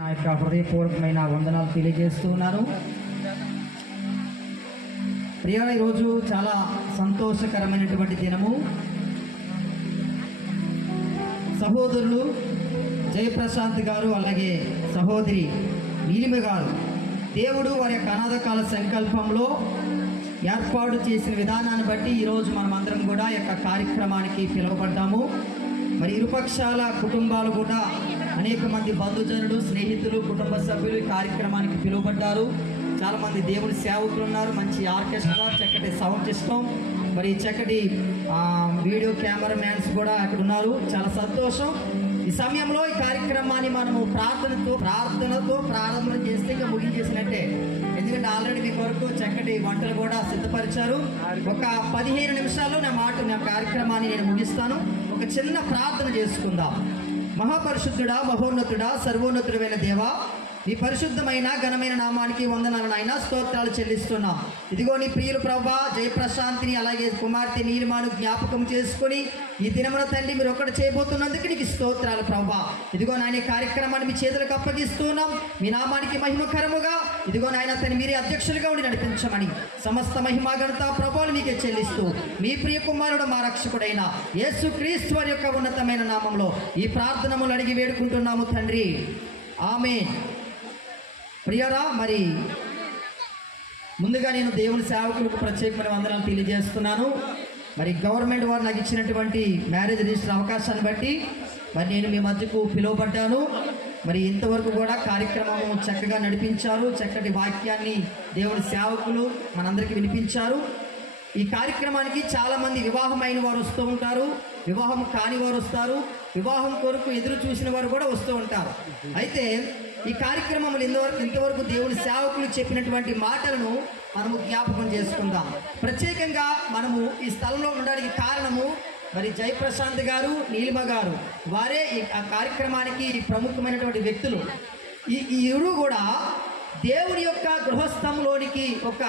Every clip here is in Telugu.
నా యొక్క హృదయపూర్వకమైన వందనాలు తెలియజేస్తున్నాను. ప్రియుల, ఈరోజు చాలా సంతోషకరమైనటువంటి దినము. సహోదరులు జయప్రశాంత్ గారు అలాగే సహోదరి నీలిమ గారు దేవుడు వారి యొక్క అనాథకాల సంకల్పంలో ఏర్పాటు చేసిన విధానాన్ని బట్టి ఈరోజు మనం అందరం కూడా ఈ యొక్క కార్యక్రమానికి పిలువబడ్డాము. మరి ఇరుపక్షాల కుటుంబాలు కూడా అనేక మంది బంధుజనులు, స్నేహితులు, కుటుంబ సభ్యులు ఈ కార్యక్రమానికి పిలువబడ్డారు. చాలామంది దేవుడి సేవకులు ఉన్నారు. మంచి ఆర్కెస్ట్రా, చక్కటి సౌండ్ సిస్టమ్, మరి చక్కటి వీడియో కెమెరామ్యాన్స్ కూడా అక్కడ ఉన్నారు. చాలా సంతోషం. ఈ సమయంలో ఈ కార్యక్రమాన్ని మనము ప్రార్థనతో ప్రారంభం చేస్తే ఇంకా ముగించేసినట్టే. ఎందుకంటే ఆల్రెడీ మీ కొరకు చక్కటి వంటలు కూడా సిద్ధపరిచారు. ఒక 15 నిమిషాల్లో నా కార్యక్రమాన్ని నేను ముగిస్తాను. ఒక చిన్న ప్రార్థన చేసుకుందాం. మహాపరిశుద్ధుడా, మహోన్నతుడా, సర్వోన్నతుడైన దేవా, ఈ పరిశుద్ధమైన ఘనమైన నామానికి వందనాలు నాయన, స్తోత్రాలు చెల్లిస్తున్నాం. ఇదిగో నీ ప్రియులు ప్రభా జయప్రశాంతిని అలాగే కుమార్తె నీలిమను జ్ఞాపకం చేసుకుని ఈ దినమున తండ్రి మీరు ఒక్కటి చేయబోతున్నందుకు నీకు స్తోత్రాలు ప్రభా. ఇదిగో నాయన కార్యక్రమాన్ని మీ చేతులకు అప్పగిస్తున్నాం. మీ నామానికి మహిమకరముగా ఇదిగో నాయన తను మీరే అధ్యక్షులుగా ఉండి నడిపించమని సమస్త మహిమ ఘనత ప్రభావాలు మీకే చెల్లిస్తూ మీ ప్రియ కుమారుడు మా రక్షకుడైన యేసుక్రీస్తు వారి యొక్క ఉన్నతమైన నామంలో ఈ ప్రార్థనములు అడిగి వేడుకుంటున్నాము తండ్రి, ఆమేన్. ప్రియరా, మరి ముందుగా నేను దేవుని సేవకులకు ప్రత్యేకమైన వందనాలు తెలియజేస్తున్నాను. మరి గవర్నమెంట్ వారు నాకు ఇచ్చినటువంటి మ్యారేజ్ రిజిస్టర్ అవకాశాన్ని బట్టి మరి నేను మీ మధ్యకు పిలువబడ్డాను. మరి ఇంతవరకు కూడా కార్యక్రమము చక్కగా నడిపించారు. చక్కటి వాక్యాన్ని దేవుని సేవకులు మనందరికీ వినిపించారు. ఈ కార్యక్రమానికి చాలామంది వివాహమైన వారు వస్తూ ఉంటారు, వివాహం కాని వారు వస్తారు, వివాహం కొరకు ఎదురు చూసిన వారు కూడా వస్తూ ఉంటారు. అయితే ఈ కార్యక్రమంలో ఇంతవరకు దేవుని సేవకులు చెప్పినటువంటి మాటలను మనము జ్ఞాపకం చేసుకుందాం. ప్రత్యేకంగా మనము ఈ స్థలంలో ఉండడానికి కారణము మరి జయప్రశాంత్ గారు, నీలిమ గారు, వారే ఈ కార్యక్రమానికి ప్రముఖమైనటువంటి వ్యక్తులు. ఈ ఇరువురు కూడా దేవుని యొక్క గృహస్థంలోనికి, ఒక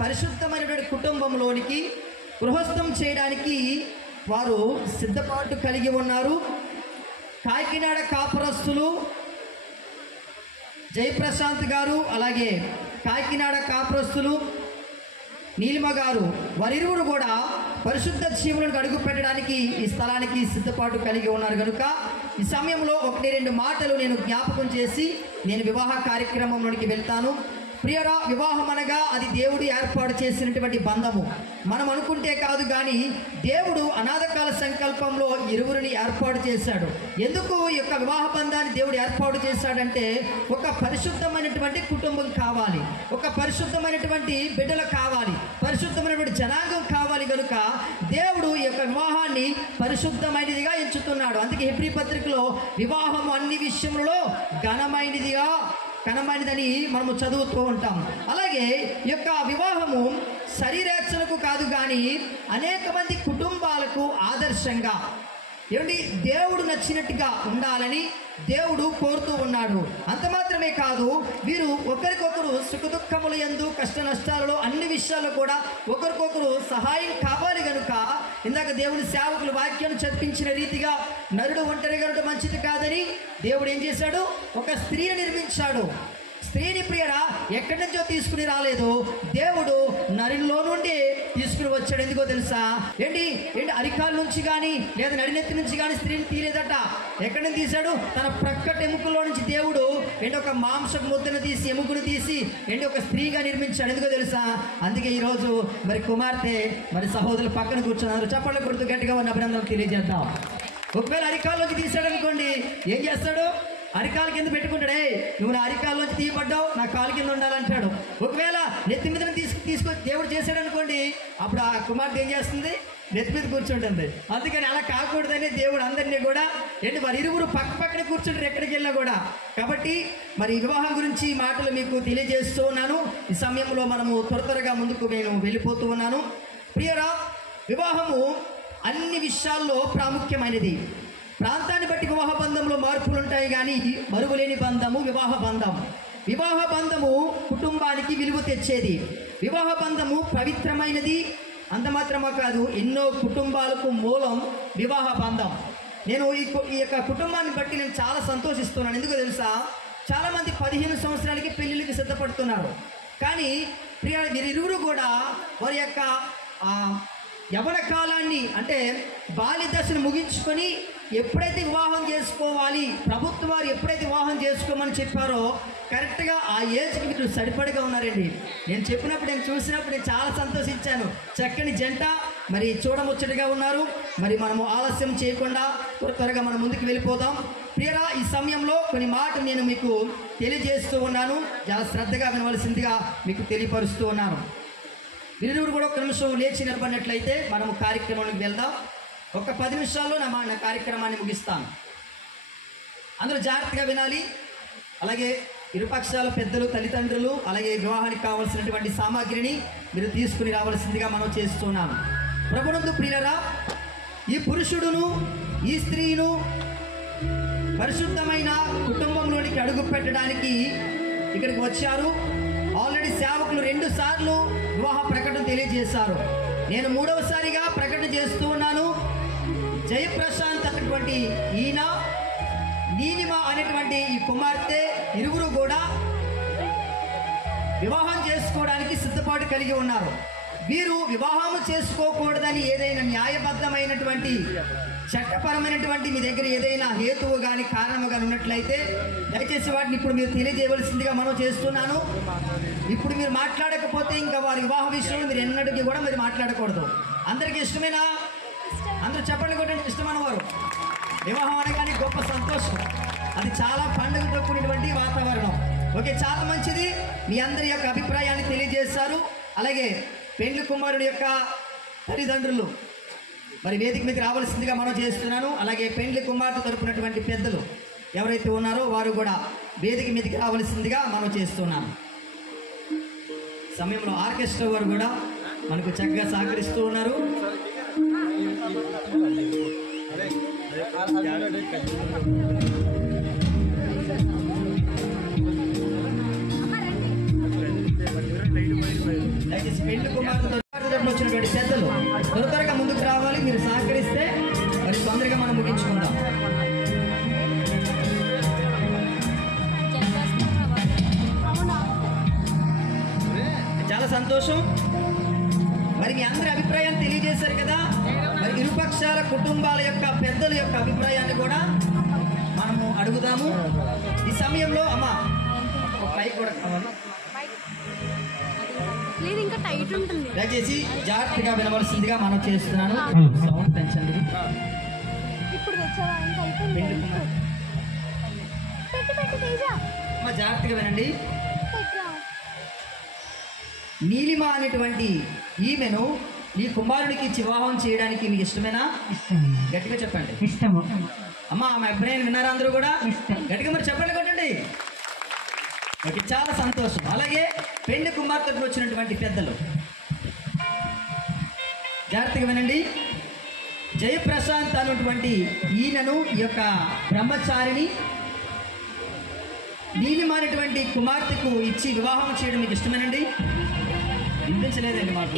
పరిశుద్ధమైనటువంటి కుటుంబంలోనికి గృహస్థం చేయడానికి వారు సిద్ధపాటు కలిగి ఉన్నారు. కాకినాడ కాపురస్తులు జయప్రశాంత్ గారు అలాగే కాకినాడ కాపురస్తులు నీలిమ గారు, వారిరువురు కూడా పరిశుద్ధ జీవులను అడుగు పెట్టడానికి ఈ స్థలానికి సిద్ధపాటు కలిగి ఉన్నారు. కనుక ఈ సమయంలో 1-2 మాటలు నేను జ్ఞాపకం చేసి నేను వివాహ కార్యక్రమంలోనికి వెళ్తాను. ప్రియరా, వివాహం అనగా అది దేవుడు ఏర్పాటు చేసినటువంటి బంధము. మనం అనుకుంటే కాదు కానీ దేవుడు అనాథకాల సంకల్పంలో ఇరువురిని ఏర్పాటు చేశాడు. ఎందుకు ఈ యొక్క వివాహ బంధాన్ని దేవుడు ఏర్పాటు చేశాడంటే ఒక పరిశుద్ధమైనటువంటి కుటుంబం కావాలి, ఒక పరిశుద్ధమైనటువంటి బిడ్డలు కావాలి, పరిశుద్ధమైనటువంటి జనాంగం కావాలి. కనుక దేవుడు ఈ యొక్క వివాహాన్ని పరిశుద్ధమైనదిగా ఎంచుతున్నాడు. అందుకే హెబ్రీ పత్రికలో వివాహం అన్ని విషయంలో ఘనమైనదని మనము చదువుతూ ఉంటాం. అలాగే ఈ యొక్క వివాహము శరీరేచ్ఛలకు కాదు కానీ అనేక మంది కుటుంబాలకు ఆదర్శంగా ఏమండి దేవుడు నచ్చినట్టుగా ఉండాలని దేవుడు కోరుతూ ఉన్నాడు. అంత మాత్రమే కాదు, వీరు ఒకరికొకరు సుఖదుఖముల యందు, కష్ట నష్టాలలో, అన్ని విషయాల్లో కూడా ఒకరికొకరు సహాయం కావాలి. కనుక ఇందాక దేవుని సేవకులు వాక్యాన్ని చర్పించిన రీతిగా నరుడు ఒంటరిగా ఉండటం మంచిది కాదని దేవుడు ఏం చేశాడు, ఒక స్త్రీని నిర్మించాడు. స్త్రీని ప్రియరా ఎక్కడి నుంచో తీసుకుని రాలేదు, దేవుడు నరిలో నుండి తీసుకుని వచ్చాడు. ఎందుకో తెలుసా? ఏంటి అరికాల నుంచి కానీ లేదా నడినెత్తి నుంచి కానీ స్త్రీని తీయలేదట. ఎక్కడి నుంచి తీశాడు? తన ప్రక్కటి ఎముకల్లో నుంచి దేవుడు ఒక మాంసపు ముద్దను తీసి, ఎముకను తీసి ఒక స్త్రీగా నిర్మించాడు. ఎందుకో తెలుసా? అందుకే ఈరోజు మరి కుమార్తె మరి సహోదరులు పక్కన కూర్చున్నారు. చప్పట్ల కొడుతూ గట్టిగా ఉన్న అభినందనలు తెలియజేద్దాం. ఒకవేళ అరికాల్లోకి తీసాడు అనుకోండి, ఏం చేస్తాడు? అరికాల కింద పెట్టుకుంటాడే, నువ్వు నా అరికాల్లోంచి తీయబడ్డావు, నా కాలు కింద ఉండాలంటాడు. ఒకవేళ నెత్తి మీద తీసుకొని దేవుడు చేశాడు అనుకోండి, అప్పుడు ఆ కుమార్తె ఏం చేస్తుంది? నెత్తి మీద కూర్చుంటుంది. అందుకని అలా కాకూడదని దేవుడు అందరినీ కూడా వారి ఇరువురు పక్కన కూర్చుంటారు ఎక్కడికి వెళ్ళినా కూడా. కాబట్టి మరి వివాహం గురించి మాటలు మీకు తెలియజేస్తూ ఉన్నాను. ఈ సమయంలో మనము త్వరగా ముందుకు నేను వెళ్ళిపోతూ ఉన్నాను. ప్రియరా, వివాహము అన్ని విషయాల్లో ప్రాముఖ్యమైనది. ప్రాంతాన్ని బట్టి వివాహ బంధంలో మార్పులు ఉంటాయి కానీ మరువలేని బంధము వివాహ బంధం. వివాహ బంధము కుటుంబానికి విలువ తెచ్చేది. వివాహ బంధము పవిత్రమైనది. అంత మాత్రమే కాదు, ఎన్నో కుటుంబాలకు మూలం వివాహ బంధం. నేను ఈ యొక్క కుటుంబాన్ని బట్టి నేను చాలా సంతోషిస్తున్నాను. ఎందుకో తెలుసా? చాలామంది 15 సంవత్సరాలకి పెళ్ళిళ్ళకి సిద్ధపడుతున్నారు. కానీ వీరిరువురు కూడా వారి యొక్క యవన కాలాన్ని అంటే బాల్య దశను ముగించుకొని ఎప్పుడైతే వివాహం చేసుకోవాలి, ప్రభుత్వం వారు ఎప్పుడైతే వివాహం చేసుకోమని చెప్పారో కరెక్ట్గా ఆ ఏజ్కి మీరు సరిపడిగా ఉన్నారండి. నేను చెప్పినప్పుడు, నేను చూసినప్పుడు నేను చాలా సంతోషించాను. చక్కని జంట, మరి చూడముచ్చటగా ఉన్నారు. మరి మనము ఆలస్యం చేయకుండా త్వరగా మనం ముందుకు వెళ్ళిపోదాం. ప్రియరా, ఈ సమయంలో కొన్ని మాటలు నేను మీకు తెలియజేస్తూ ఉన్నాను, చాలా శ్రద్ధగా వినవలసిందిగా మీకు తెలియపరుస్తూ ఉన్నాను. వీరిరువురు కూడా ఒక నిమిషం లేచి నిలబడినట్లయితే మనము కార్యక్రమానికి వెళ్దాం. ఒక 10 నిమిషాల్లో నా కార్యక్రమాన్ని ముగిస్తాను. అందరూ జాగ్రత్తగా వినాలి. అలాగే ఇరుపక్షాల పెద్దలు, తల్లిదండ్రులు, అలాగే వివాహానికి కావాల్సినటువంటి సామాగ్రిని మీరు తీసుకుని రావాల్సిందిగా మనం చేస్తున్నాము. ప్రభునందు ప్రియులరా, ఈ పురుషుడును ఈ స్త్రీను పరిశుద్ధమైన కుటుంబంలోనికి అడుగు పెట్టడానికి ఇక్కడికి వచ్చారు. ఆల్రెడీ సేవకులు 2 సార్లు వివాహ ప్రకటన తెలియజేశారు. నేను 3వసారిగా ప్రకటన చేస్తూ ఉన్నాను. జయప్రశాంత్ అనేటువంటి ఈయన, నీలిమ అనేటువంటి ఈ కుమార్తె ఇరువురు కూడా వివాహం చేసుకోవడానికి సిద్ధపాటు కలిగి ఉన్నారు. వీరు వివాహం చేసుకోకూడదని ఏదైనా న్యాయబద్ధమైనటువంటి చట్టపరమైనటువంటి మీ దగ్గర ఏదైనా హేతువు కానీ కారణము కానీ ఉన్నట్లయితే దయచేసి వాటిని ఇప్పుడు మీరు తెలియజేయవలసిందిగా మనం చేస్తున్నాను. ఇప్పుడు మీరు మాట్లాడకపోతే ఇంకా వారి వివాహ విషయంలో మీరు ఎన్నటికీ కూడా మీరు మాట్లాడకూడదు. అందరికీ ఇష్టమేనా? అందరూ చెప్పండి కొట్టండి. ఇష్టమైన వారు వివాహం అనగానే గొప్ప సంతోషం, అది చాలా పండుగతో కూడినటువంటి వాతావరణం. ఓకే, చాలా మంచిది. మీ అందరి యొక్క అభిప్రాయాన్ని తెలియజేశారు. అలాగే పెండ్లి కుమారుడి యొక్క తల్లిదండ్రులు మరి వేదిక మీద రావాల్సిందిగా మనం చేస్తున్నాను. అలాగే పెండ్లి కుమార్తె తరపునటువంటి పెద్దలు ఎవరైతే ఉన్నారో వారు కూడా వేదిక మీదకి రావాల్సిందిగా మనం చేస్తున్నాము. సమయంలో ఆర్కెస్ట్రా వారు కూడా మనకు చక్కగా సహకరిస్తూ ఉన్నారు. దయచేసి పెళ్లి కుమార్తె వచ్చినటువంటి పెద్దలు త్వరగా ముందుకు రావాలి. మీరు సహకరిస్తే మరి తొందరగా మనం ముగించుకుందాం. చాలా సంతోషం. మరి మీ అందరి అభిప్రాయాన్ని తెలియజేశారు కదా. మరి ఇరుపక్షాల కుటుంబాల యొక్క పెద్దల యొక్క అభిప్రాయాన్ని కూడా మనము అడుగుదాము. ఈ సమయంలో అమ్మ పైకి కూడా కావాలి, దయచేసి జాగ్రత్తగా వినవలసిందిగా మనం చేస్తున్నాను. సౌండ్ పెంచండి. జాగ్రత్తగా వినండి. నీలిమ అనేటువంటి ఈమెను ఈ కుమారుడికి వివాహం చేయడానికి మీకు ఇష్టమేనా? గట్టిగా చెప్పండి. ఇష్టము. అమ్మ, మా అభిప్రాయం విన్నారా? అందరూ కూడా గట్టిగా మరి చెప్పండి కొట్టండి. ఓకే, చాలా సంతోషం. అలాగే పెళ్లి కుమార్తెకు వచ్చినటువంటి పెద్దలు జాగ్రత్తగా వినండి. జయప్రశాంత్ అనేటువంటి ఈయనను ఈ యొక్క బ్రహ్మచారిని నీలిమ అనేటువంటి కుమార్తెకు ఇచ్చి వివాహం చేయడం మీకు ఇష్టమేనండి? వినిపించలేదండి మాకు.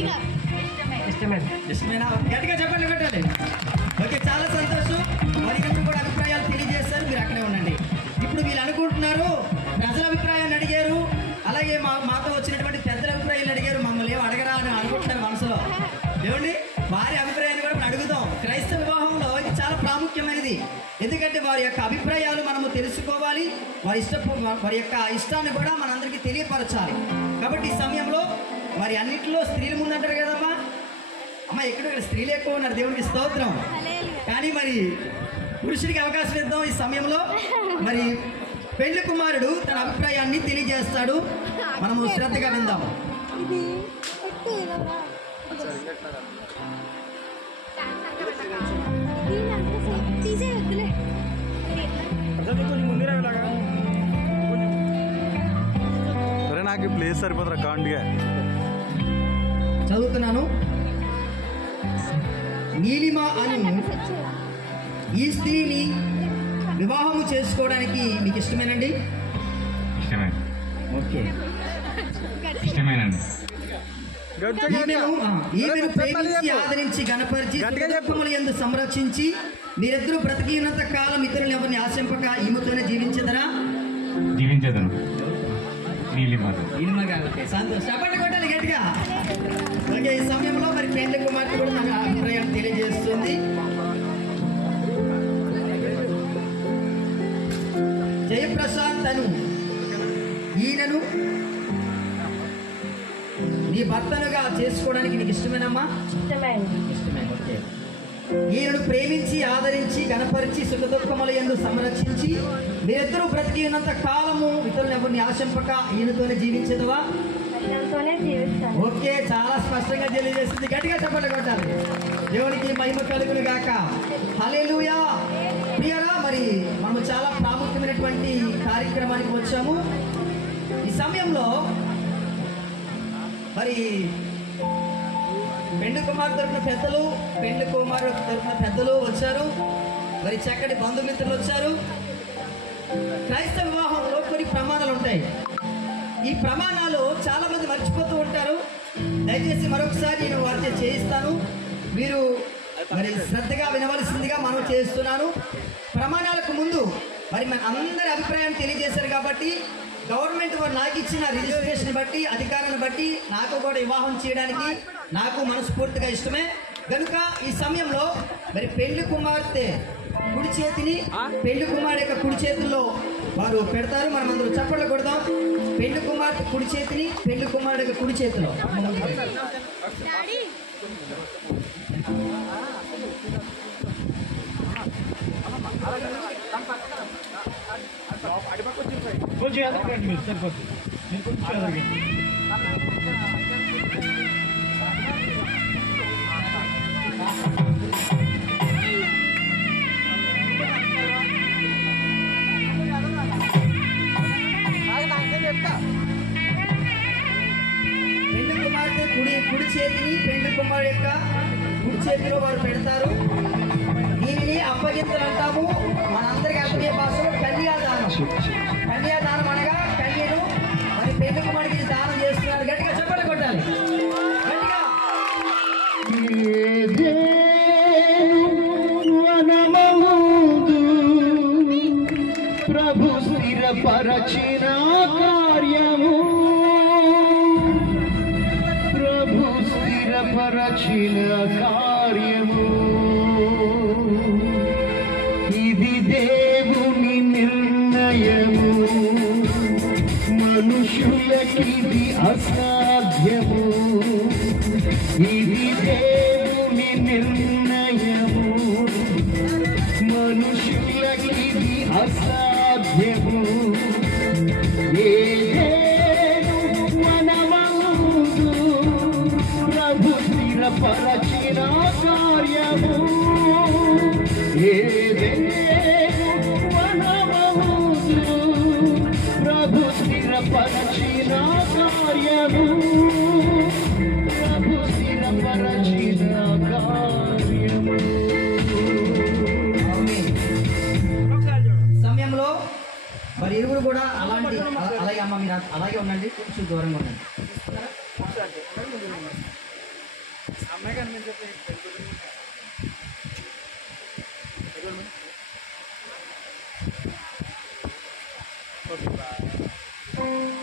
ఇష్టమేనా? గట్టిగా చెప్పండి పెట్టండి. ఓకే, చాలా సంతోషం. మరి కూడా అభిప్రాయాలు తెలియజేస్తారు. మీరు అక్కడే ఉండండి. ఇప్పుడు వీళ్ళు అనుకుంటున్నారు, ప్రజల అభిప్రాయాన్ని అడిగారు, అలాగే మాతో వచ్చినటువంటి పెద్దల అభిప్రాయాలు అడిగారు, మమ్మల్ని ఏం అడగరా అని అనుకుంటున్నారు మనసులో. ఏమండి, వారి అభిప్రాయాన్ని కూడా మనం అడుగుదాం. క్రైస్తవ వివాహంలో ఇది చాలా ప్రాముఖ్యమైనది. ఎందుకంటే వారి యొక్క అభిప్రాయాలు మనము తెలుసుకోవాలి, వారి యొక్క ఇష్టాన్ని కూడా మనందరికీ తెలియపరచాలి. కాబట్టి ఈ సమయంలో వారి అన్నింటిలో స్త్రీలు ముందంటారు కదమ్మా. అమ్మ, ఇక్కడ స్త్రీలు ఎక్కువ ఉన్నారు, దేవుడికి స్తోత్రం. కానీ మరి పురుషుడికి అవకాశం ఇద్దాం ఈ సమయంలో. మరి పెళ్లి కుమారుడు తన అభిప్రాయాన్ని తెలియజేస్తాడు, మనము శ్రద్ధగా విందాం. నాకు ప్లేస్ సరిపోతారా కాండిగా చదువుతున్నాను. నీలిమ అను ఈ స్త్రీని వివాహము చేసుకోవడానికి మీకు ఇష్టమేనండి? ఓకే, ఇష్టమేనండి. ఈమెను ప్రేమించి ఆదరించి గణపరిచి యందు సంరక్షించి మీరిద్దరూ బ్రతికినంత కాలం ఇతరులు ఎవరిని ఆశింపక ఈమెతోనే జీవించదరా? జీవించేదను. సంతోష్ చెప్పండి కొట్టాలి గట్టిగా. ఓకే, ఈ సమయంలో మరి పెండ్లి కుమార్తె కూడా తన అభిప్రాయం తెలియజేస్తుంది. జయప్రశాంత్ అను ఈయనను నీ భర్తనుగా చేసుకోవడానికి నీకు ఇష్టమేనమ్మా? ఇష్టమే. ఓకే. ఈయనను ప్రేమించి ఆదరించి గణపరిచి సుఖదుఖముల యందు సంరక్షించి మీరిద్దరూ బ్రతికి ఉన్నంత కాలము ఇతరులను ఎవరిని ఆశంపక ఈయనతోనే జీవించేదవా? ఓకే, చాలా స్పష్టంగా తెలియజేస్తుంది. గట్టిగా చెప్పండి కొట్టాలి. దేవునికి మహిమ కలుగును గాక. హల్లెలూయా. ప్రియరా, మరి మనం చాలా ప్రాముఖ్యమైనటువంటి కార్యక్రమానికి వచ్చాము. ఈ సమయంలో మరి పెండ్లి కుమార్ తరపున పెద్దలు, పెండ్లి కుమారు తరపున పెద్దలు వచ్చారు. మరి చక్కటి బంధుమిత్రులు వచ్చారు. క్రైస్తవ వివాహంలో కొన్ని ప్రమాణాలు ఉంటాయి. ఈ ప్రమాణాలు చాలా మంది మర్చిపోతూ ఉంటారు. దయచేసి మరొకసారి నేను వారితో చేయిస్తాను. మీరు మరి శ్రద్ధగా వినవలసిందిగా మనం చేస్తున్నాను. ప్రమాణాలకు ముందు మరి మన అందరి అభిప్రాయం తెలియజేశారు కాబట్టి గవర్నమెంట్ వారు నాకు ఇచ్చిన రిజిస్ట్రేషన్ బట్టి, అధికారాన్ని బట్టి నాకు కూడా వివాహం చేయడానికి నాకు మనస్ఫూర్తిగా ఇష్టమే. కనుక ఈ సమయంలో మరి పెళ్లి కుమార్తె కుడి చేతిని పెళ్లి కుమారుడు యొక్క కుడి చేతుల్లో వారు పెడతారు. మనం అందరూ చప్పట్లు కొడదాం. పెళ్లి కుమార్తె కుడి చేతిని పెళ్లి కుమారుడు యొక్క కుడి చేతిలో పెళ్లి కుమార్తె కుడి చేతిని పెళ్లి కుమారుడు యొక్క కుడి చేతిలో వారు పెడతారు. దీనిని అప్పగింతలు అంటాము. మనందరికీ అర్థమయ్యే భాషలో కన్యాదానం. కన్యాదానం అనగా కన్యను మరి పెళ్లి కుమారుడికి దానం చేస్తున్నారు. గట్టిగా చెప్పలు కొట్టాలి. గట్టిగా ప్రభు స్థిరపరచిన కార్యము, ప్రభు స్థిరపరచిన కార్యము, ఇది దేవుని నిర్ణయము, మనుషులకిది అసాధ్యము. ఇది దేవుని నిర్ణయము, మనుషులకిది అసాధ్యము. ఏదేను వనమౌదు ప్రభు స్థిరపరచిన కార్యము, ఏదేను వనమౌదు ప్రభు స్థిరపరచిన కార్యము, ప్రభు స్థిరపరచిన కార్యము. సమయంలో మరి ఇరువురు కూడా అలాగే అమ్మ మీరు అలాగే ఉండండి. కొంచెం దూరంగా ఉండండి.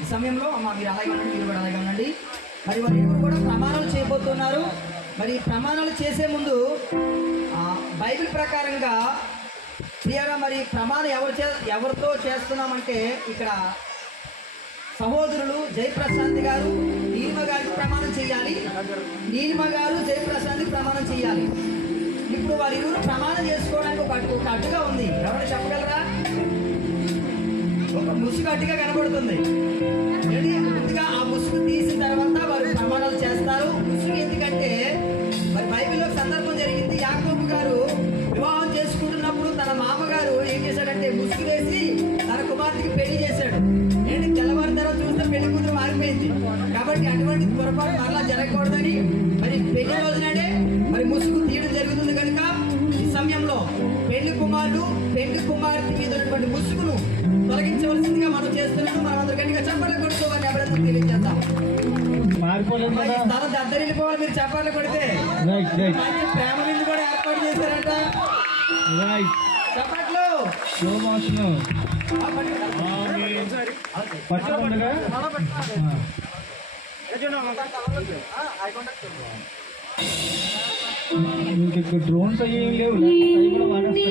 ఈ సమయంలో అమ్మ మీరు అలాగే ఉండండి, మీరు కూడా అలాగే ఉండండి. మరి వారు ఇరువురు కూడా ప్రమాణాలు చేయబోతున్నారు. మరి ప్రమాణాలు చేసే ముందు బైబిల్ ప్రకారంగా ప్రియరా మరి ప్రమాణం ఎవరితో చేస్తున్నామంటే ఇక్కడ సహోదరులు జయప్రశాంత్ గారు నీలిమ గారికి ప్రమాణం చేయాలి. నీలిమ గారు జయప్రశాంత్కి ప్రమాణం చేయాలి. ఇప్పుడు వారి ఇరువురు ప్రమాణం చేసుకోవడానికి ఒక అడ్డుగా ఉంది. ఎవరైనా చెప్పగలరా? ఒక ముసుగు అడ్డుగా కనబడుతుంది. ముందుగా ఆ ముసుగు తీసిన తర్వాత వారు ప్రమాణాలు చేస్తారు. ముసుగు ఎందుకంటే మరి బైబిల్లో సందర్భం జరిగింది. యాకోబు గారు వివాహం చేసుకుంటున్నప్పుడు తన మామగారు ఏం చేశాడంటే ముసుగు వేసి తన కుమార్తెకి పెళ్లి చేశాడు. నేను తెల్లవారి తర్వాత చూస్తే పెళ్లి కూతురు మారిపోయింది. కాబట్టి అటువంటి పొరపాటు మరలా జరగకూడదని మరి పెళ్లి రోజునాడే మరి ముసుగు తీయడం జరుగుతుంది. కనుక ఈ సమయంలో పెళ్లి కుమారుడు పెళ్లి కుమార్తె మీద ఉన్నటువంటి ముసుగును తొలగించవలసిందిగా మనం చేస్తున్నాము. మనం అందరూ గట్టిగా చెప్పడం కొడుతూ వారిని ఎవరైనా తెలియజేద్దాం. తన దద్దరిల్లిపోవాలి. మీరు చెప్పాలి కొడితే మంచి ప్రేమ విందు కూడా ఏర్పాటు చేశారంట. చెప్పట్లు పట్టుకుండగా మీకు డ్రోన్స్ అయ్యి ఏం లేవు, అవి కూడా వాడేస్తారు.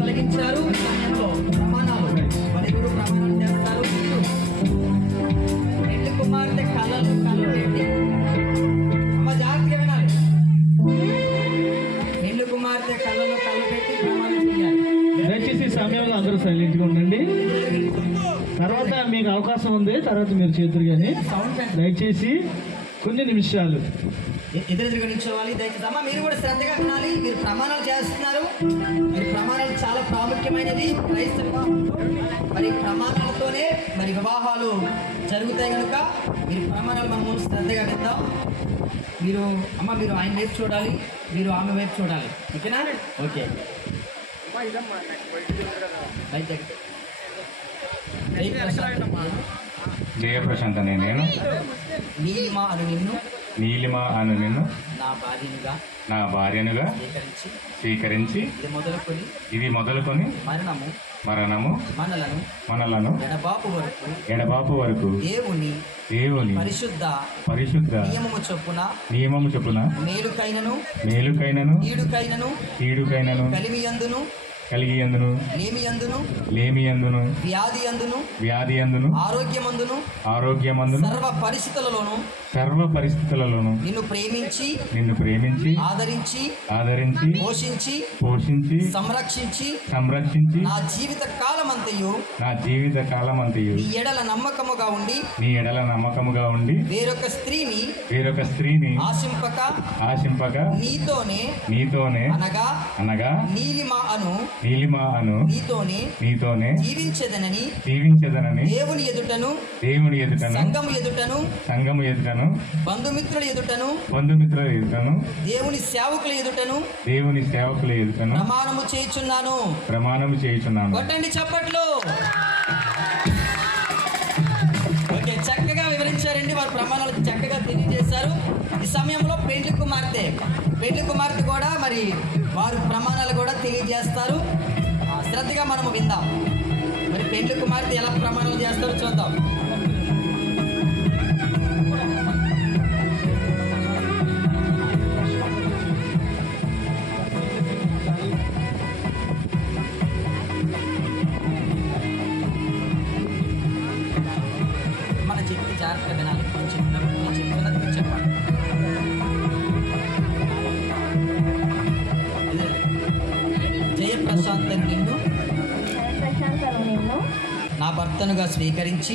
తొలగించారు. ఈ సమయంలో ప్రమాణాలు పలువురు ప్రమాణాలు చేస్తారు. పెళ్లి కుమార్తె కళ్ళలు పెట్టి అమ్మ జాగ్రత్తగా వినాలి. పెళ్లి కుమార్తె కళ్ళలో కళ్ళు పెట్టి ప్రమాణం చేయాలి. దయచేసి సమయంలో అందరూ సైలెంట్గా ఉండండి. తర్వాత మీకు అవకాశం ఉంది, తర్వాత మీరు చేతురు కానీ దయచేసి కొన్ని నిమిషాలు ఎదురెదురుగా నిల్చోవాలి. దయచేసి అమ్మ మీరు కూడా శ్రద్ధగా వినాలి. మీరు ప్రమాణాలు చేస్తున్నారు. మీరు ప్రమాణాలు చాలా ప్రాముఖ్యమైనది క్రైస్తవ. మరి ప్రమాణాలతోనే మరి వివాహాలు జరుగుతాయి కనుక మీరు ప్రమాణాలు మనము శ్రద్ధగా విద్దాం. మీరు అమ్మ మీరు ఆయన వైపు చూడాలి, మీరు ఆమె వైపు చూడాలి. ఓకేనా? ఓకే. జయప్రశాంత్ అనే నేను నీలిమ అను నిన్ను నా భార్యనుగా స్వీకరించి ఇది మొదలుకొని మరణము మనలను ఎడబాపు వరకు దేవుని పరిశుద్ధ నియమము చొప్పున మేలుకైనను కీడుకైనను కలిగియందును లేమియందును వ్యాధియందును ఆరోగ్యమందును సర్వ పరిస్థితులలోను నిన్ను ప్రేమించి ఆదరించి పోషించి సంరక్షించి నా జీవిత కాలమంతయు నీ ఎడల నమ్మకముగా ఉండి వేరొక స్త్రీని ఆశింపక నీతోనే అనగా నీలిమ అను నీతోనే జీవించదనని దేవుని ఎదుటను సంఘము ఎదుటను బంధుమిత్రుల ఎదుటను దేవుని సేవకుల ఎదుటను ప్రమాణము చేయుచున్నాను. కొట్టండి చప్పట్లు. ఓకే, చక్కగా వివరించారండి. వారు ప్రమాణాలు చక్కగా తెలియజేశారు. ఈ సమయంలో పెండ్లి కుమార్తె కూడా మరి వారు ప్రమాణాలు కూడా తెలియజేస్తారు. శ్రద్ధగా మనము విందాం. మరి పెండ్లి కుమార్తె ఎలా ప్రమాణాలు చేస్తారో చూద్దాం. మన చెప్పి జాగ్రత్తగా వినాలి. చెప్తున్నది చెప్పాలి. జయప్రశాంత్ నిన్ను నా భర్తనుగా స్వీకరించి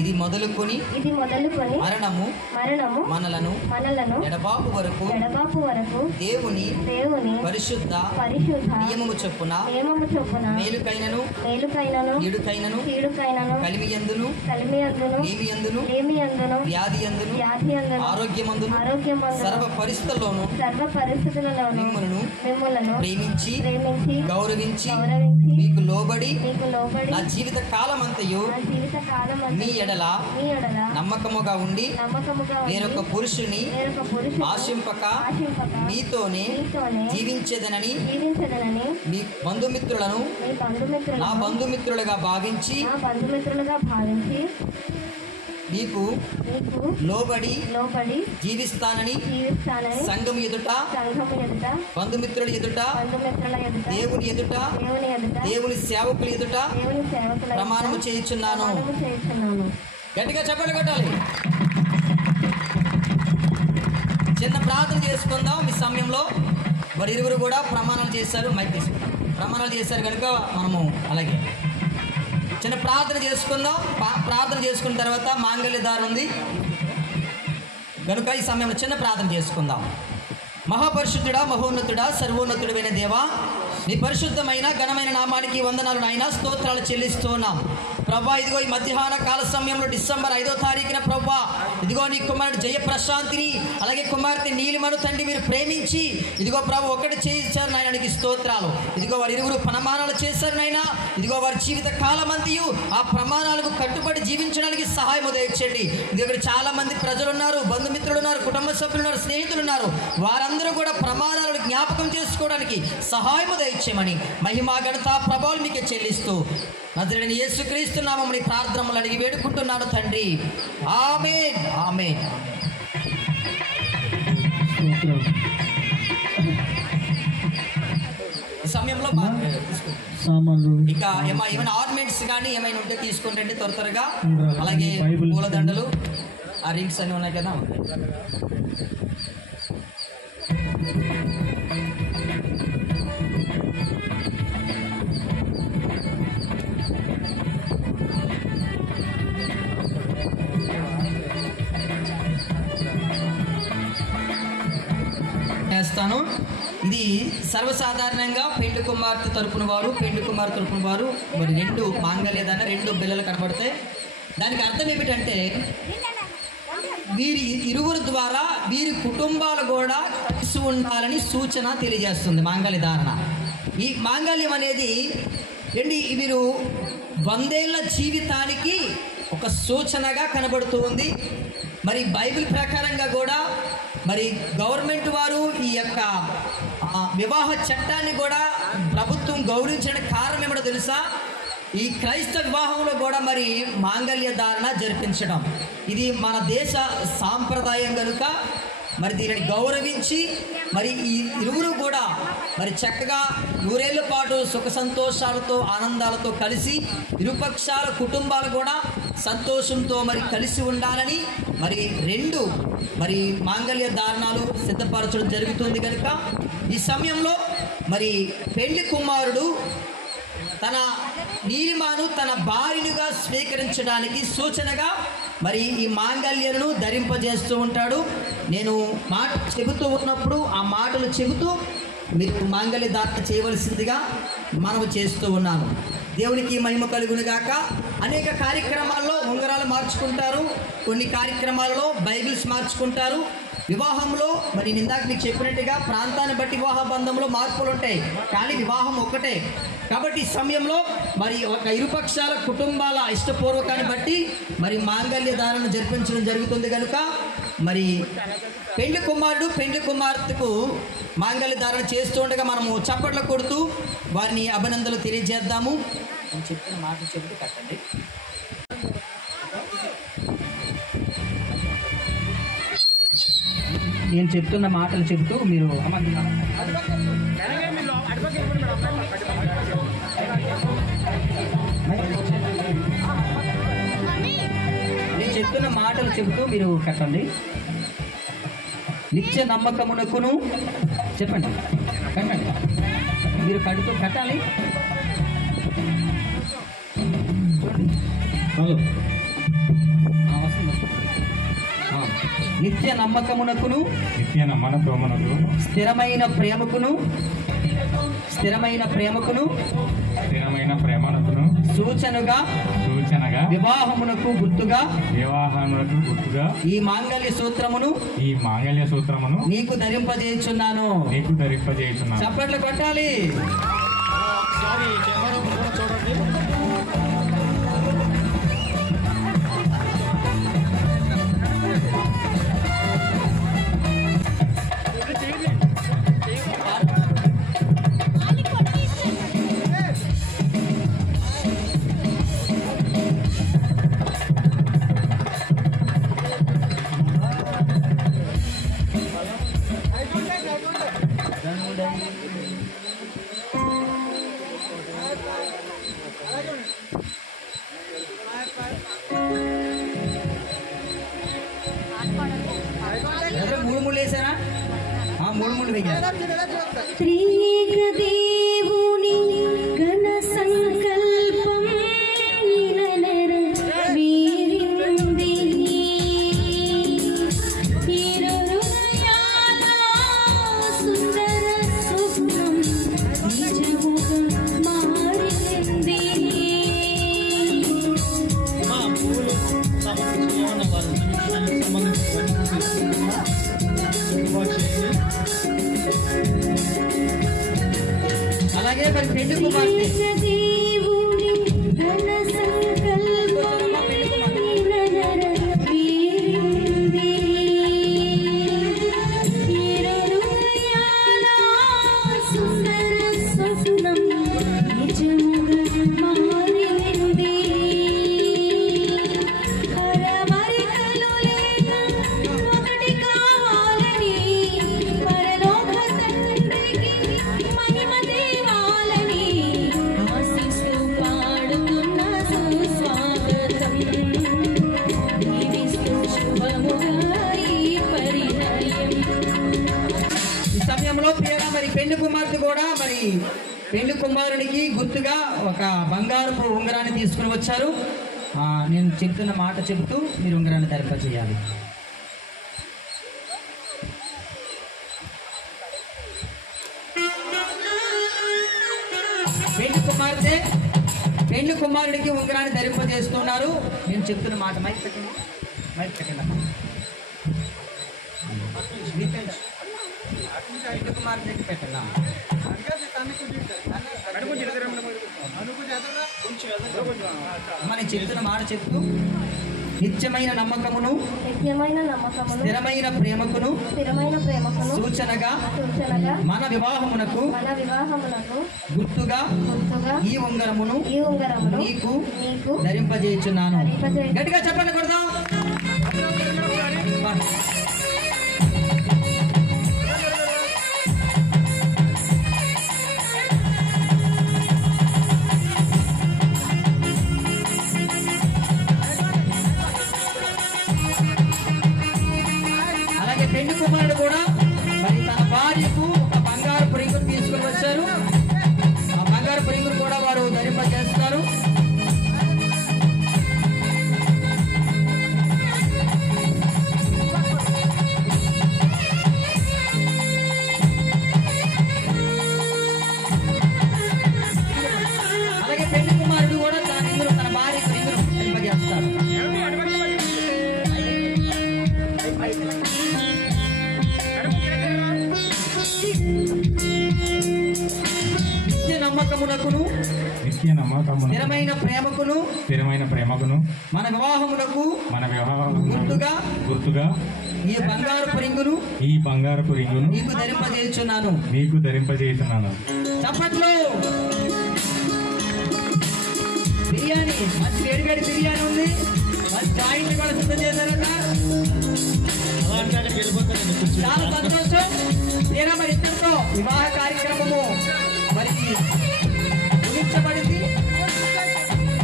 ఇది మొదలుకొని మరణము మనలను ఎడబాపు వరకు దేవుని పరిశుద్ధ నియమము చొప్పున మేలుకైనను కీడుకైనను కలిమియందును లేమియందును వ్యాధియందును ఆరోగ్యమందును సర్వ పరిస్థితుల్లోనూ మిమ్ములను ప్రేమించి గౌరవించి మీకు లోబడి నా జీవిత కాలమంతయు మీ ఎడల నమ్మకముగా ఉండి వేరొక పురుషుని ఆశింపక మీతోనే జీవించేదనని మీ బంధుమిత్రులను నా బంధుమిత్రులుగా భావించి మీకు లోబడి జీవిస్తానని సంఘం ఎదుట బంధుమిత్రుల ఎదుట దేవుని ఎదుట దేవుని సేవకుల ఎదుట ప్రమాణము చేయుచున్నాను. గట్టిగా చెప్పండి, కొట్టాలి. చిన్న ప్రార్థన చేసుకుందాం. ఈ సమయంలో వారి ఇరువురు కూడా ప్రమాణాలు చేశారు. మైక్ తీసుకుందాం. ప్రమాణాలు చేశారు కనుక మనము అలాగే చిన్న ప్రార్థన చేసుకుందాం. ప్రార్థన చేసుకున్న తర్వాత మాంగళ్యదారు ఉంది కనుక ఈ సమయంలో చిన్న ప్రార్థన చేసుకుందాం. మహాపరిశుద్ధుడా, మహోన్నతుడా, సర్వోన్నతుడైన దేవా, నీ పరిశుద్ధమైన ఘనమైన నామానికి వందనాలు నాయన, స్తోత్రాలు చెల్లిస్తున్నాం ప్రభా. ఇదిగో ఈ మధ్యాహ్న కాల సమయంలో డిసెంబర్ 5వ తారీఖున ప్రభా, ఇదిగో నీ కుమారుడు జయప్రశాంతిని అలాగే కుమార్తె నీలిమను తండ్రి మీరు ప్రేమించి ఇదిగో ప్రభు ఒకటి చేయించారు నాయన, నీకు స్తోత్రాలు. ఇదిగో వారి ఇరువురు ప్రమాణాలు చేశారు నాయన, ఇదిగో వారి జీవిత కాలమంతయు ఆ ప్రమాణాలకు కట్టుబడి జీవించడానికి సహాయం దయచేయండి. ఇక్కడ చాలా మంది ప్రజలు ఉన్నారు, బంధుమిత్రులు ఉన్నారు, కుటుంబ సభ్యులు ఉన్నారు, స్నేహితులు ఉన్నారు, వారందరూ కూడా ప్రమాణాలను జ్ఞాపకం చేసుకోవడానికి సహాయం దయచేయమని మహిమా ఘనత ప్రభావాలు మీకే చెల్లిస్తూ నజరేయుడైన యేసుక్రీస్తు నామమున ప్రార్థనలు అడిగి వేడుకుంటున్నాను తండ్రి, ఆమేన్ ఆమేన్. ఈ సమయంలో సామాన్లు ఇంకా ఏమైనా ఆర్నమెంట్స్ కానీ ఏమైనా ఉంటే తీసుకుని రండి త్వరగా. అలాగే పూలదండలు, ఆ రింగ్స్ అన్నీ ఉన్నాయి కదా. చేస్తాను. ఇది సర్వసాధారణంగా పెండ్లి కుమార్తె తరపున వారు, పెండ్లి కుమార్తె తరపున వారు మరి 2 మాంగళ్యదాన 2 బిళ్ళలు కనబడతాయి. దానికి అర్థం ఏమిటంటే వీరి ఇరువురు ద్వారా వీరి కుటుంబాలు కూడా కలిసి ఉండాలని సూచన తెలియజేస్తుంది మాంగళ్య ధారణ. ఈ మాంగళ్యం అనేది వీరు 100 ఏళ్ల జీవితానికి ఒక సూచనగా కనబడుతూ ఉంది. మరి బైబిల్ ప్రకారంగా కూడా మరి గవర్నమెంట్ వారు ఈ యొక్క వివాహ చట్టాన్ని కూడా ప్రభుత్వం గౌరవించడానికి కారణం ఏమిటో తెలుసా? ఈ క్రైస్తవ వివాహంలో కూడా మరి మాంగళ్య ధారణ జరిపించడం ఇది మన దేశ సాంప్రదాయం కనుక మరి దీనిని గౌరవించి మరి ఈ ఇరువురు కూడా మరి చక్కగా 100 ఏళ్ల పాటు సుఖ సంతోషాలతో ఆనందాలతో కలిసి ఇరుపక్షాల కుటుంబాలు కూడా సంతోషంతో మరి కలిసి ఉండాలని మరి 2 మరి మాంగళ్య ధారణాలు సిద్ధపరచడం జరుగుతుంది కనుక ఈ సమయంలో మరి పెళ్లి కుమారుడు తన నీలిమను తన భార్యనుగా స్వీకరించడానికి సూచనగా మరి ఈ మాంగళ్యను ధరింపజేస్తూ ఉంటాడు. నేను మాట చెబుతూ ఉన్నప్పుడు ఆ మాటలు చెబుతూ మీరు మాంగళ్య ధారణ చేయవలసిందిగా మనము చేస్తూ ఉన్నాను. దేవునికి మహిమ కలుగును గాక. అనేక కార్యక్రమాల్లో ఉంగరాలు మార్చుకుంటారు, కొన్ని కార్యక్రమాలలో బైబిల్స్ మార్చుకుంటారు. వివాహంలో మరి ఇందాక మీకు చెప్పినట్టుగా ప్రాంతాన్ని బట్టి వివాహ బంధంలో మార్పులు ఉంటాయి, కానీ వివాహం ఒక్కటే. కాబట్టి ఈ సమయంలో మరి ఒక ఇరుపక్షాల కుటుంబాల ఇష్టపూర్వకాన్ని బట్టి మరి మాంగళ్య ధారణ జరిపించడం జరుగుతుంది కనుక మరి పెండ్లి కుమారుడు పెండ్లి కుమార్తెకు మాంగళ్య ధారణ చేస్తూ ఉండగా మనము చప్పట్లు కొడుతూ వారిని అభినందనలు తెలియజేద్దాము. నేను చెప్పిన మాటలు చెబుతూ కట్టండి. నేను చెప్తున్న మాటలు చెబుతూ మీరు నేను చెప్తున్న మాటలు చెబుతూ మీరు కట్టండి. నిత్య నమ్మకమునకును చెప్పండి, కట్టండి, మీరు కడుతూ కట్టాలి. నిత్య నమ్మకమునకును స్థిరమైన ప్రేమకును సూచనగా వివాహమునకు గుర్తుగా ఈ మాంగళ్య సూత్రమును నీకు ధరింపజేయుచున్నాను. చప్పట్లు కొట్టాలి. మూడు వేసారా? మూడు వేయాలి. దేవుని ఘన సంకల్పం వీరింది సుందర స్వప్నం నిజం పెళ్లి కుమార్తె దేవుని ఘన సంకల్పం వీరింది. ఇరుహృదయాల సుందర స్వప్నం నిజముగా మారింది. కరమరికలు లేక ఒకటి కావాలని పరలోక తండ్రికి మహిమ తేవాలని ఆశిస్తూ పాడుతున్న సుస్వాగతం. దీవిస్తూ శుభముగా ఈ పరిణయం. ఈ సమయంలో ప్రియరా మరి పెళ్లి కుమార్తె కూడా మరి పెళ్లి కుమారునికి గుర్తుగా ఒక బంగారపు ఉంగరాన్ని తీసుకుని వచ్చారు. నేను చెప్తున్న మాట చెబుతూ మీరు ఉంగరాన్ని ధరింపజేయాలి. పెళ్లి కుమారుడికి ఉంగరాన్ని ధరింపజేస్తున్నారు. నేను చెప్తున్న మాట మైక్ పెట్టండి, మైక్ పెట్టండి. పెళ్లి కుమారుడికి పెట్టండి. మనం చెప్తున్న మాట చెప్తూ నిత్యమైన నమ్మకమును స్థిరమైన ప్రేమకును సూచనగా మన వివాహమునకు గుర్తుగా ఈ ఉంగరమును నీకు ధరింపజేయుచున్నాను. గట్టిగా చెప్పండి కొడదాం. పెళ్లి కుమారుడు కూడా మరి తన భార్యకు ఒక బంగారు రింగును తీసుకుని వచ్చారు. ఆ బంగారు రింగును కూడా వారు ధరింపజేస్తారు. అలాగే పెళ్లి కుమారుడు కూడా తన భార్యకు రింగును ధరింపజేస్తారు. నిత్య నమ్మకమును స్థిరమైన ప్రేమకును మన వివాహమునకు గుర్తుగా ఈ బంగారపు రింగును నీకు ధరింపజేయుచున్నాను. చప్పట్లు. బిర్యానీ మంచి వేడివేడి బిర్యానీ ఉంది. మంచి జాయింట్ కూడా సిద్ధం చేశారట. చాలా సంతోషం. నేనా మరి ఇద్దరితో వివాహ కార్యక్రమము మరి ముగించబడింది.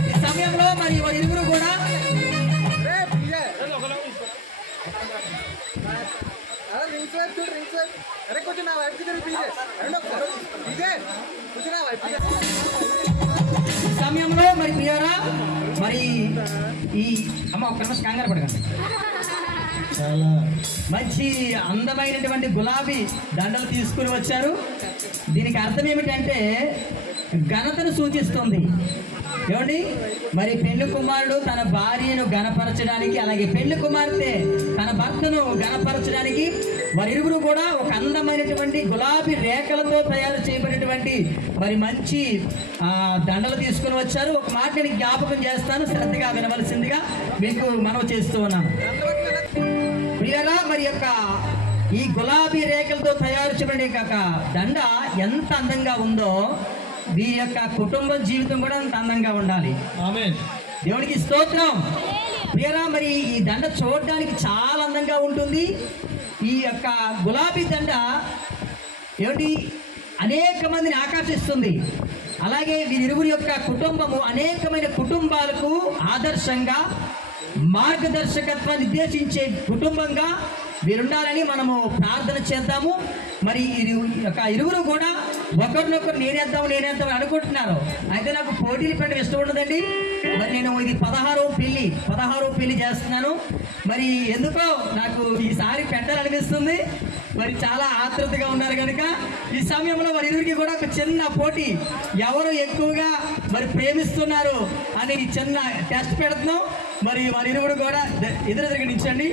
ఈ సమయంలో మరి ఇరువురు కూడా సమయంలో మరి ప్రియరా మరి ఈ అమ్మ ఒక్క నిమిషం కంగారు పడకండి. చాలా మంచి అందమైనటువంటి గులాబీ దండలు తీసుకుని వచ్చారు. దీనికి అర్థం ఏమిటంటే ఘనతను సూచిస్తుంది. ఏమండి మరి పెళ్లి కుమారుడు తన భార్యను గణపరచడానికి, అలాగే పెళ్లి కుమార్తె తన భర్తను గణపరచడానికి వారిరువురు కూడా ఒక అందమైనటువంటి గులాబీ రేఖలతో తయారు చేయబడినటువంటి మరి మంచి దండలు తీసుకుని వచ్చారు. ఒక మాట నేను జ్ఞాపకం చేస్తాను, శ్రద్ధగా వినవలసిందిగా మీకు మనవి చేస్తూ ఉన్నాను. ప్రియరా మరి యొక్క ఈ గులాబీ రేఖలతో తయారు చేయబడిన దండ ఎంత అందంగా ఉందో వీరి యొక్క కుటుంబ జీవితం కూడా అంత అందంగా ఉండాలి. ఆమేన్. దేవునికి స్తోత్రం. ప్రియరా మరి ఈ దండ చూడడానికి చాలా అందంగా ఉంటుంది. ఈ యొక్క గులాబీ దండ ఏమిటి అనేక మందిని ఆకర్షిస్తుంది. అలాగే వీరిరువురి యొక్క కుటుంబము అనేకమైన కుటుంబాలకు ఆదర్శంగా మార్గదర్శకత్వాన్ని నిర్దేశించే కుటుంబంగా వీరుండాలని మనము ప్రార్థన చేద్దాము. మరి ఇరువురు కూడా ఒకరినొకరు నేనేద్దాం అనుకుంటున్నారు. అయితే నాకు పోటీలు పెట్టడం ఇష్టం ఉండదండి. మరి నేను ఇది 16వ పెళ్లి చేస్తున్నాను. మరి ఎందుకో నాకు ఈసారి పెట్టాలనిపిస్తుంది. మరి చాలా ఆతృతగా ఉన్నారు కనుక ఈ సమయంలో వారి ఇరువురికి కూడా ఒక చిన్న పోటీ, ఎవరు ఎక్కువగా మరి ప్రేమిస్తున్నారు అని చిన్న టెస్ట్ పెడుతున్నాం. మరి వారి ఇరువురు కూడా ఎదురెదురుగా నిల్చోండి.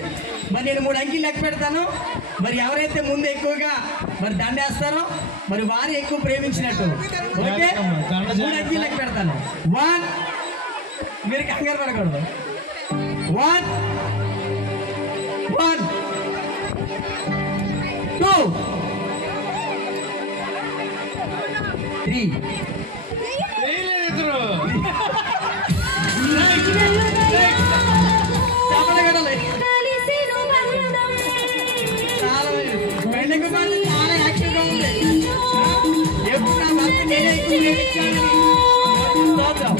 మరి నేను 3 అంకెలు లెక్క పెడతాను. మరి ఎవరైతే ముందు ఎక్కువగా మరి దండేస్తారో మరి వారు ఎక్కువ ప్రేమించినట్టు. ఓకే, 3 అంకెలు లెక్క పెడతాను. 1, మీరు కంగారు పడకూడదు. 1 1 2 3 చెప్పలగడాలి. చాలా పెండింగ్ పని చాలా యాక్టివ్గా ఉంది. ఎప్పుడు నా భర్త నేనే ఎక్కువ ప్రేమించాలని స్తోత్రం.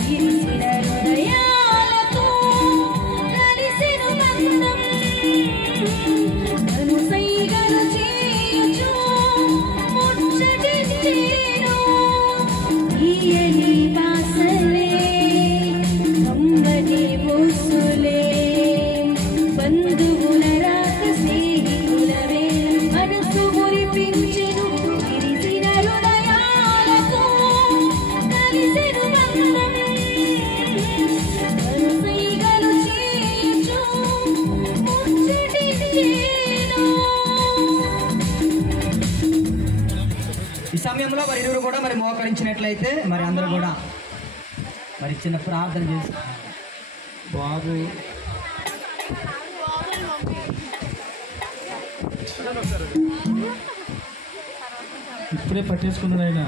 ఈ సమయంలో మరి ఇరువురు కూడా మరి మోకరించినట్లయితే మరి అందరూ కూడా మరి చిన్న ప్రార్థన చేసి బాబు ఇప్పుడే పట్టేసుకున్నాడు ఆయన.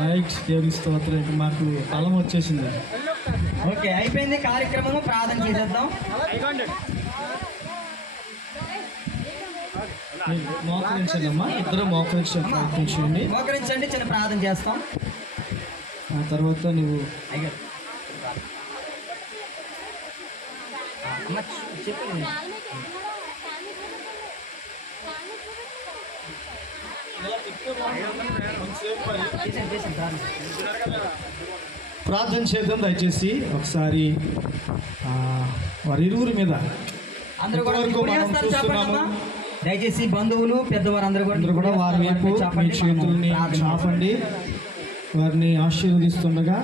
రైట్, దేవునికి స్తోత్రం. ఇక మాకు బలం వచ్చేసింది. ఓకే, అయిపోయింది కార్యక్రమము. ప్రార్థన చేసేద్దాం. మోకరించండి అమ్మా, ఇద్దరు మోకరించండి, ప్రయత్నించండి. మోకరించండి, చిన్న ప్రార్థన చేస్తాం. ఆ తర్వాత నువ్వు అయ్యారు చెప్పండి. ప్రార్థన చేద్దాం దయచేసి ఒకసారి. వారి ఇరువురి మీద అందరూ కూడా ఇంతవరకు మనం చేస్తారు, చూస్తున్నాము. చెప్పండి అమ్మా. దయచేసి బంధువులు పెద్దవారు అందరూ అందరూ కూడా వారి వైపు మీ చేతుల్ని చాపండి. వారిని ఆశీర్వదిస్తుండగా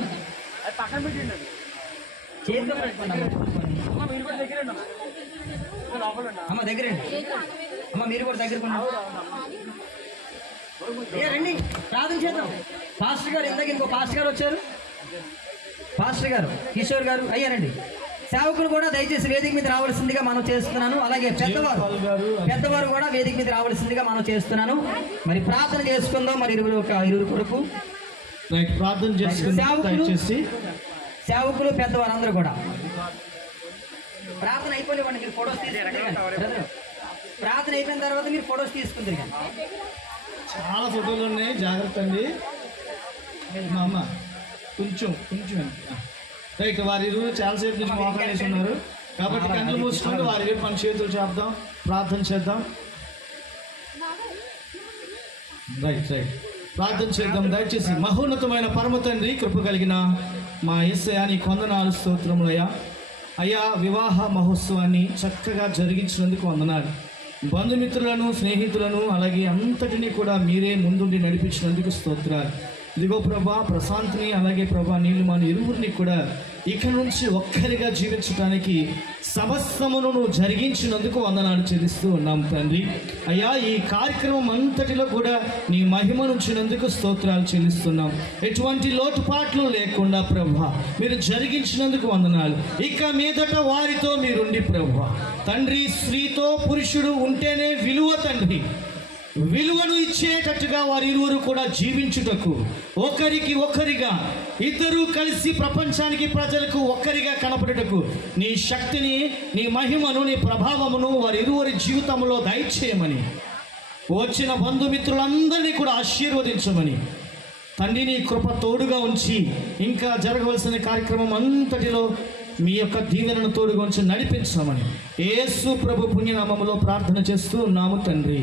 అమ్మ దగ్గరండి. అమ్మ మీరు కూడా దగ్గర రండి, ప్రార్థన చేద్దాం. పాస్టర్ గారు ఇందాక ఇంకో పాస్టర్ గారు వచ్చారు. పాస్టర్ గారు కిషోర్ గారు అయ్యారండి. సేవకులు కూడా దయచేసి వేదిక మీద రావాల్సిందిగా మనం చేస్తున్నాను. అలాగే పెద్దవారు కూడా వేదిక మీద రావాల్సిందిగా మనం చేస్తున్నాను. మరి ప్రార్థన చేసుకుందాం. మరి ఇరువురు కొరకు ప్రార్థన చేసుకుందాం దయచేసి. సేవకులు పెద్దవారు అందరూ కూడా ప్రార్థన అయిపోయివ్వండి. మీరు ఫొటోస్ తీసుకుంటారు. ప్రార్థన అయిపోయిన తర్వాత మీరు ఫొటోస్ తీసుకుంటారు. చాలా ఫోటోలు ఉన్నాయి, జాగ్రత్త అండి. మా అమ్మ కొంచెం రైట్. వారి ఇరువురు చాలాసేపు నుంచి మోకం వేసి ఉన్నారు కాబట్టి కళ్ళు మూసుకుంటూ వారి వైపు మన చేతులు చేద్దాం, ప్రార్థన చేద్దాం. రైట్ ప్రార్థన చేద్దాం దయచేసి. మహోన్నతమైన పరమ తండ్రి, కృప కలిగిన మా యేసయ్యా, నీ వందనాలు, స్తోత్రములయ్యా. అయ్యా, వివాహ మహోత్సవాన్ని చక్కగా జరిగించినందుకు వందనాలు. బంధుమిత్రులను, స్నేహితులను, అలాగే అంతటినీ కూడా మీరే ముందుండి నడిపించినందుకు స్తోత్రాలు. ఇదిగో ప్రభా, ప్రశాంత్ని అలాగే ప్రభా నీలిమాని ఇరువురిని కూడా ఇక నుంచి ఒక్కరిగా జీవించడానికి సమస్తమును నువ్వు జరిగించినందుకు వందనాలు చెల్లిస్తూ ఉన్నాం తండ్రి. అయ్యా, ఈ కార్యక్రమం అంతటిలో కూడా నీ మహిమ నుంచినందుకు స్తోత్రాలు చెల్లిస్తున్నాం. ఎటువంటి లోటుపాట్లు లేకుండా ప్రభా మీరు జరిగించినందుకు వందనాలు. ఇక మీదట వారితో మీరుండి ప్రభా తండ్రి, స్త్రీతో పురుషుడు ఉంటేనే విలువ తండ్రి, విలువను ఇచ్చేటట్టుగా వారి ఇరువురు కూడా జీవించుటకు, ఒకరికి ఒకరిగా ఇద్దరు కలిసి ప్రపంచానికి ప్రజలకు ఒక్కరిగా కనపడుటకు నీ శక్తిని, నీ మహిమను, నీ ప్రభావమును వారి ఇరువురి జీవితంలో దయచేయమని, వచ్చిన బంధుమిత్రులందరినీ కూడా ఆశీర్వదించమని తండ్రి నీ కృప తోడుగా ఉంచి ఇంకా జరగవలసిన కార్యక్రమం అంతటిలో మీ యొక్క దీవెనను తోడుగా ఉంచి నడిపించమని యేసు ప్రభు పుణ్యనామములో ప్రార్థన చేస్తూ ఉన్నాము తండ్రి.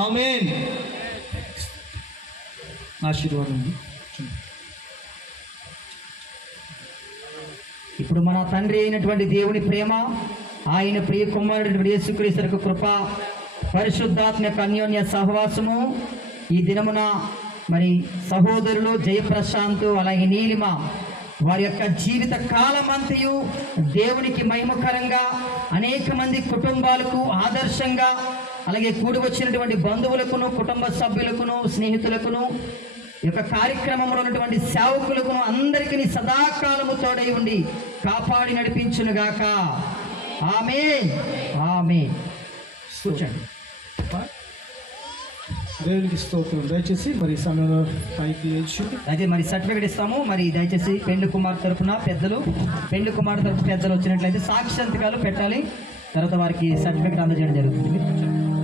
ఆమేన్. ఆశీర్వాదం. ఇప్పుడు మన తండ్రి అయినటువంటి దేవుని ప్రేమ, ఆయన ప్రియ కుమారుడు యేసుక్రీస్తు కృప, పరిశుద్ధాత్మ యొక్క అన్యోన్య సహవాసము ఈ దినమున మరి సహోదరులు జయప్రశాంత్ అలాగే నీలిమ వారి యొక్క జీవిత కాలమంతయు దేవునికి మహిమకరంగా, అనేక మంది కుటుంబాలకు ఆదర్శంగా అలాగే కూడి వచ్చినటువంటి బంధువులకును, కుటుంబ సభ్యులకును, స్నేహితులకును, ఈ యొక్క కార్యక్రమంలో ఉన్నటువంటి సేవకులకును అందరికీ సదాకాలము తోడై ఉండి కాపాడి నడిపించునుగాక. ఆమేన్. ఆమేన్. కూర్చోండి. దేవునికి స్తోత్రం. దయచేసి మరి ఈ సమయంలో పైకి లేచి అయితే మరి సర్టిఫికేట్ ఇస్తాము. మరి దయచేసి పెండ్లి కుమార్ తరపున పెద్దలు, పెండ్లి కుమార్ తరపు పెద్దలు వచ్చినట్లయితే సాక్షి సంతకాలు పెట్టాలి. తర్వాత వారికి సర్టిఫికేట్ అందజేయడం జరుగుతుంది.